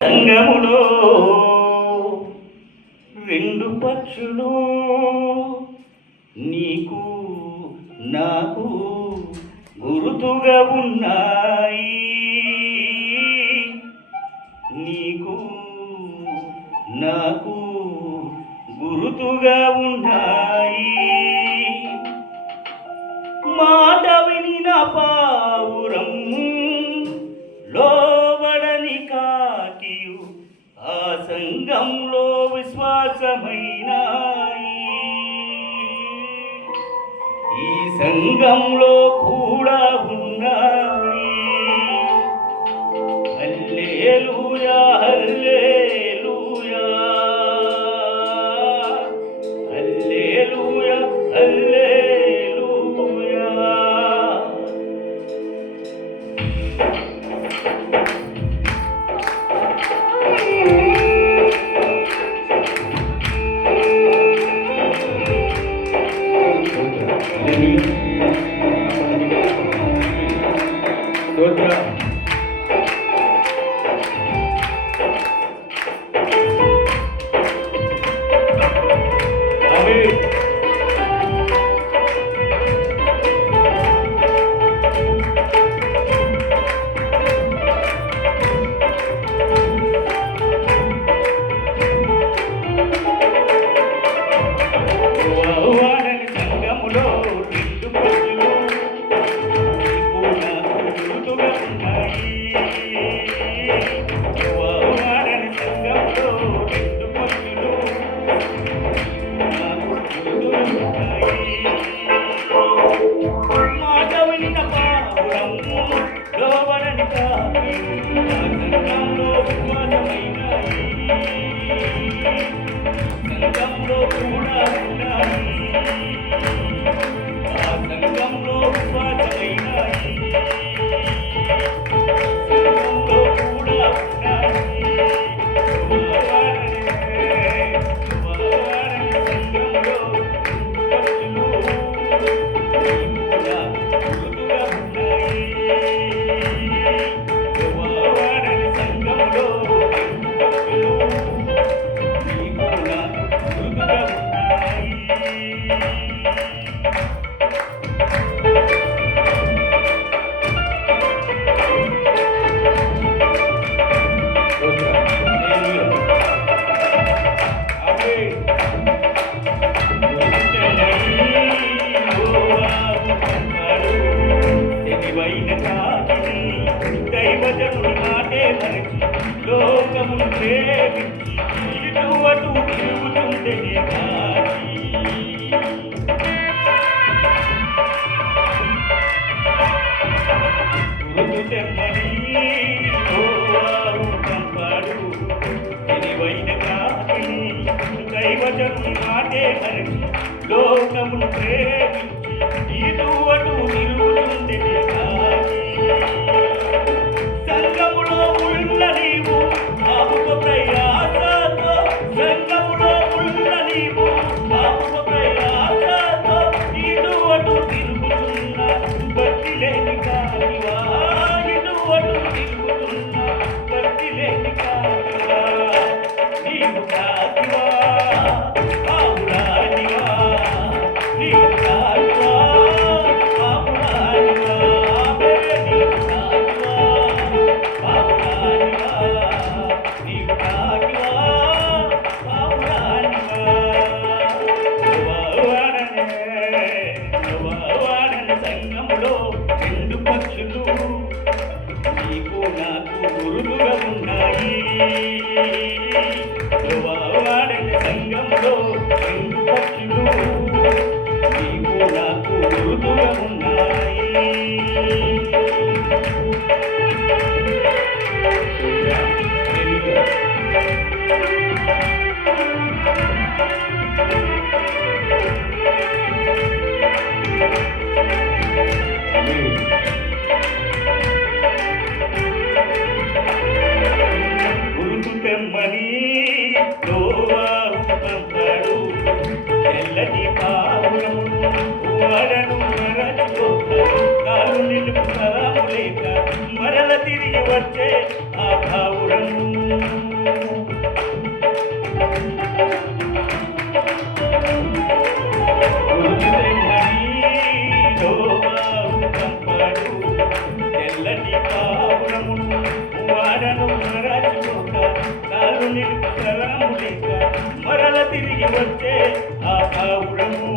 సంగములో రెండు పక్షులు నీకు నాకు గురుతుగా ఉన్నాయి. నీకు నాకు గురుతుగా ఉన్నాయి. మాట వినిన పావురం లోబడని కాకియు ఆ సంఘంలో విశ్వాసమైనాయి. ఈ సంఘంలో కూడా ఉన్నాయి. హల్లెలూయా హల్లెలూయా హల్లెలూయా హల్లెలూయా. లోకమును ప్రేమించి ఇటు అటు తిరుగుతుండే గురుతు తెమ్మని పంపాడు. తెలివైన కాకిని దైవజనుని మాటే మరచి లోకమును ప్రేమించి ఇటు అటు తిరుగుతుండే సంగములో ఉన్న నీవు ఆపుక ప్రయాసతో, సంగములో ఉన్న నీవు ఆపుక ప్రయాసతో ఇటు అటు తిరుగుతున్న బట్టి లేని కాకివా, ఇటు అటు తిరుగుతున్న బట్టి లేని కాకివా. నీవు కాకివా పావురానివా, నీవు కాకివా పావురానివా. సంగంలో రెండు పక్షులు నీకు నాకు గురులుగా ఉన్నాయి. వాడని సంగంలో రెండు పక్షులు నీకు నాకు గురులుగా ఉన్నాయి. గురుతు తెమ్మని లోవారు పంపాడు. తెల్లని పావురము వాడను మరచి తెల్లటి పావురము వాడను మరచిపోక కాలు నిలుపు సలాము లేక మరల తిరిగి వచ్చే ఆ పావురము